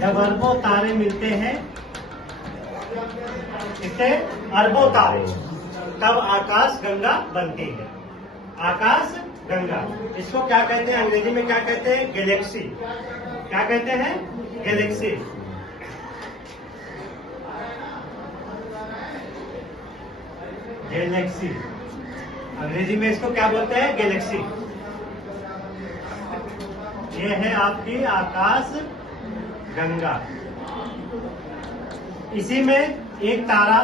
जब अरबों तारे मिलते हैं, इससे अरबों तारे, तब आकाश गंगा बनती है। आकाश गंगा, इसको क्या कहते हैं अंग्रेजी में? क्या कहते हैं? गैलेक्सी। क्या कहते हैं? गैलेक्सी। गैलेक्सी अंग्रेजी में इसको क्या बोलते हैं? गैलेक्सी। ये है आपकी आकाश गंगा। इसी में एक तारा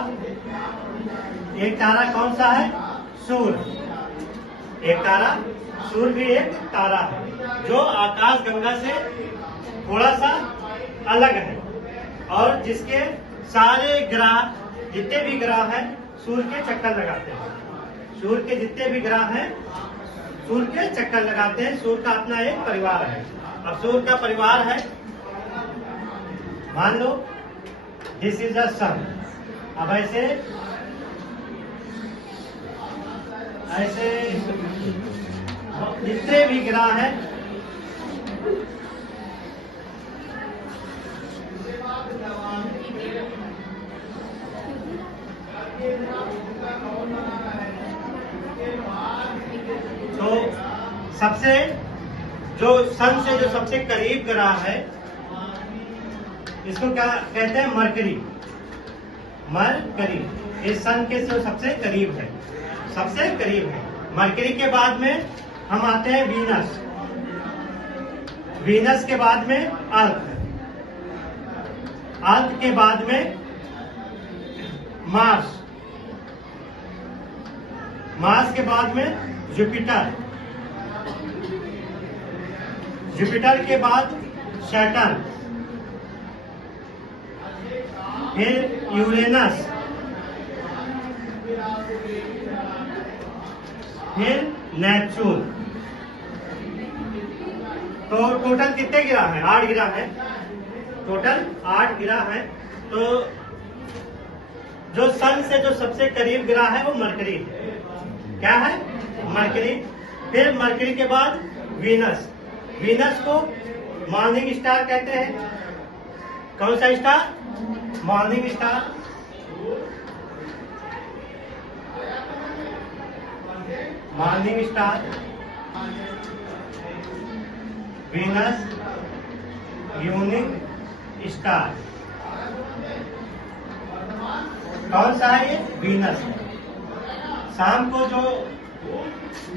कौन सा है? सूर्य। एक तारा, सूर्य भी एक तारा है, जो आकाश गंगा से थोड़ा सा अलग है, और जिसके सारे ग्रह, जितने भी ग्रह हैं, सूर्य के चक्कर लगाते हैं। सूर्य के जितने भी ग्रह हैं, सूर्य के चक्कर लगाते हैं। सूर्य का अपना एक परिवार है। अब सूर्य का परिवार है, मान लो दिस इज द सन। अब ऐसे जितने भी ग्रह हैं, तो सबसे जो सन से जो सबसे करीब ग्रह है, इसको क्या कहते हैं? मरकरी। मरकरी इस सन के जो सबसे करीब है, सबसे करीब है। मरकरी के बाद में हम आते हैं वीनस। वीनस के बाद में अर्थ। अर्थ के बाद में मार्स। मार्स के बाद में जुपिटर। जुपिटर के बाद सैटर्न, फिर यूरेनस, फिर नेपच्यून। तो टोटल कितने ग्रह हैं? 8 ग्रह हैं। टोटल 8 ग्रह हैं। तो जो सन से जो सबसे करीब ग्रह है वो मरकरी है। क्या है? मरकरी। फिर मरकरी के बाद वीनस। वीनस को मॉर्निंग स्टार कहते हैं। कौन सा star? Morning star. Morning star, Venus, unique star. कौन सा है ये? वीनस है। शाम को जो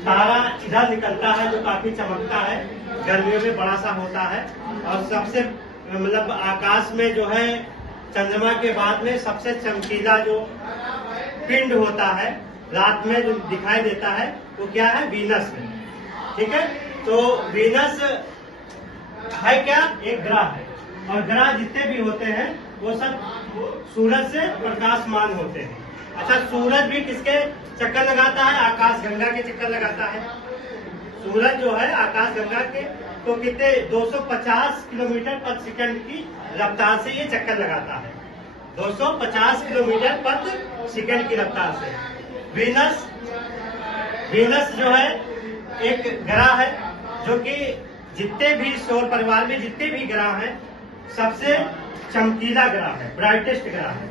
तारा इधर निकलता है, जो काफी चमकता है, गर्मियों में बड़ा सा होता है, और सबसे मतलब आकाश में जो है चंद्रमा के बाद में सबसे चमकीला जो पिंड होता है, रात में जो दिखाई देता है, वो क्या है? वीनस है। ठीक है। तो वीनस है क्या? एक ग्रह है, और ग्रह जितने भी होते हैं वो सब सूरज से प्रकाशमान होते हैं। अच्छा, सूरज भी किसके चक्कर लगाता है? आकाश गंगा के चक्कर लगाता है। सूरज जो है आकाश गंगा के, तो कितने 250 किलोमीटर प्रति सेकंड की रफ्तार से ये चक्कर लगाता है। 250 किलोमीटर प्रति सेकंड की रफ्तार से। वीनस जो है एक ग्रह है, जो कि जितने भी सौर परिवार में जितने भी ग्रह हैं, सबसे चमकीला ग्रह है, ब्राइटेस्ट ग्रह है,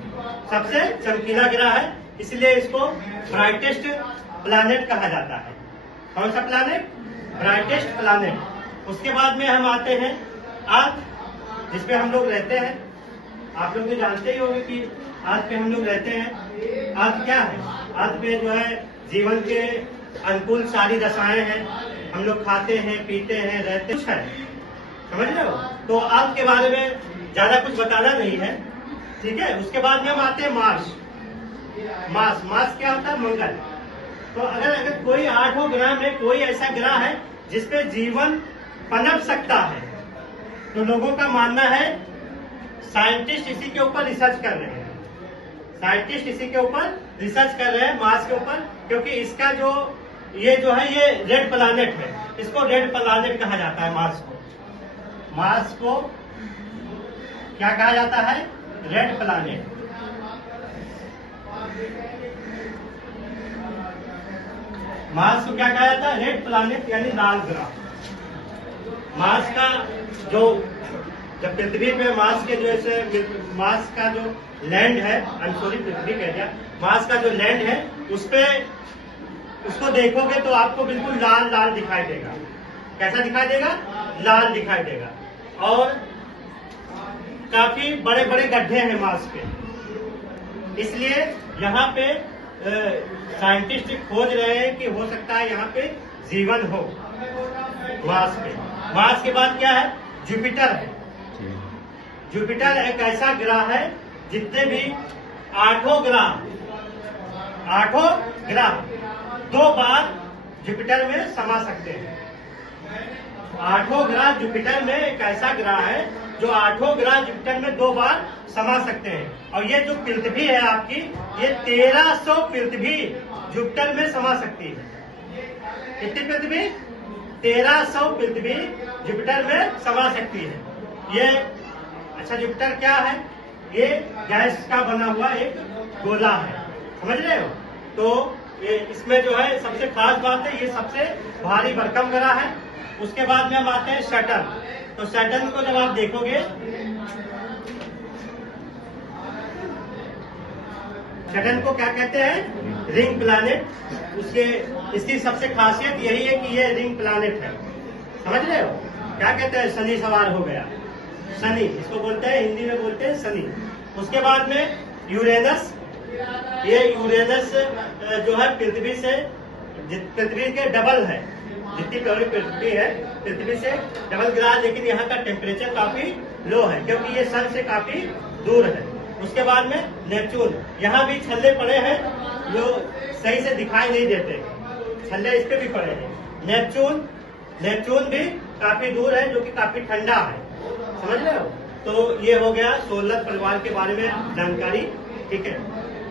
सबसे चमकीला ग्रह है। इसलिए इसको ब्राइटेस्ट प्लैनेट कहा जाता है। कौन सा प्लैनेट? Brightest planet. उसके बाद में हम आते हैं अर्थ, जिसपे हम लोग रहते हैं। आप लोग तो जानते ही होंगे कि अर्थ पे हम लोग रहते हैं। अर्थ क्या है? अर्थ पे जो है जीवन के अनुकूल सारी दशाएं हैं। हम लोग खाते हैं, पीते हैं, रहते कुछ है, समझ रहे हो? तो अर्थ के बारे में ज्यादा कुछ बताना नहीं है। ठीक है। उसके बाद में हम आते हैं मार्स। मार्स क्या होता है? मंगल। तो अगर कोई 8 ग्रह में कोई ऐसा ग्रह है जिसपे जीवन पनप सकता है, तो लोगों का मानना है, साइंटिस्ट इसी के ऊपर रिसर्च कर रहे हैं। साइंटिस्ट इसी के ऊपर रिसर्च कर रहे हैं, मार्स के ऊपर, क्योंकि इसका जो ये रेड प्लैनेट है। इसको रेड प्लैनेट कहा जाता है। मार्स को क्या कहा जाता है? Red planet. मार्स को क्या कहा जाता है? रेड प्लैनेट, यानी लाल ग्रह। मार्स का जो जब पृथ्वी पे मार्स के जो ऐसे मार्स का जो लैंड है, पृथ्वी कह दिया, मार्स का जो लैंड है उस पे उसको देखोगे तो आपको बिल्कुल लाल लाल दिखाई देगा। कैसा दिखाई देगा? लाल दिखाई देगा। और काफी बड़े बड़े गड्ढे हैं मार्स पे, इसलिए यहाँ पे साइंटिस्ट खोज रहे हैं कि हो सकता है यहाँ पे जीवन हो मार्स पे। मार्स के बाद क्या है? जुपिटर है। जुपिटर एक ऐसा ग्रह है जितने भी 8 ग्रह 2 बार जुपिटर में समा सकते हैं। 8 ग्रह जुपिटर में एक ऐसा ग्रह है जो 8 ग्रह जुपिटर में 2 बार समा सकते हैं। और ये जो पृथ्वी है आपकी, ये 1300 पृथ्वी जुपिटर में समा सकती है। कितनी पृथ्वी? 1300 पृथ्वी जुपिटर में समा सकती है। ये अच्छा, जुपिटर क्या है? ये गैस का बना हुआ एक गोला है, समझ रहे हो? तो ये इसमें जो है सबसे खास बात है, ये सबसे भारी भरकम ग्रह है। उसके बाद में हम आते हैं सैटर्न। तो सैटर्न को जब आप देखोगे, सैटर्न को क्या कहते हैं? Ring planet. इसकी सबसे खासियत यही है कि ये रिंग प्लैनेट है, समझ रहे हो? क्या कहते हैं? शनि सवार हो गया, शनि इसको बोलते हैं, हिंदी में बोलते हैं शनि। उसके बाद में यूरेनस। ये यूरेनस जो है पृथ्वी के डबल है, जितनी बड़ी पृथ्वी है पृथ्वी से डबल ग्रह, लेकिन यहाँ का टेम्परेचर काफी लो है क्योंकि ये सन से काफी दूर है। उसके बाद में नेपच्यून, यहाँ भी छल्ले पड़े हैं जो सही से दिखाई नहीं देते, छल्ले इस पे भी पड़े हैं। नेपच्यून भी काफी दूर है, जो कि काफी ठंडा है, समझ रहे हो? तो ये हो गया सोलर परिवार के बारे में जानकारी, ठीक है।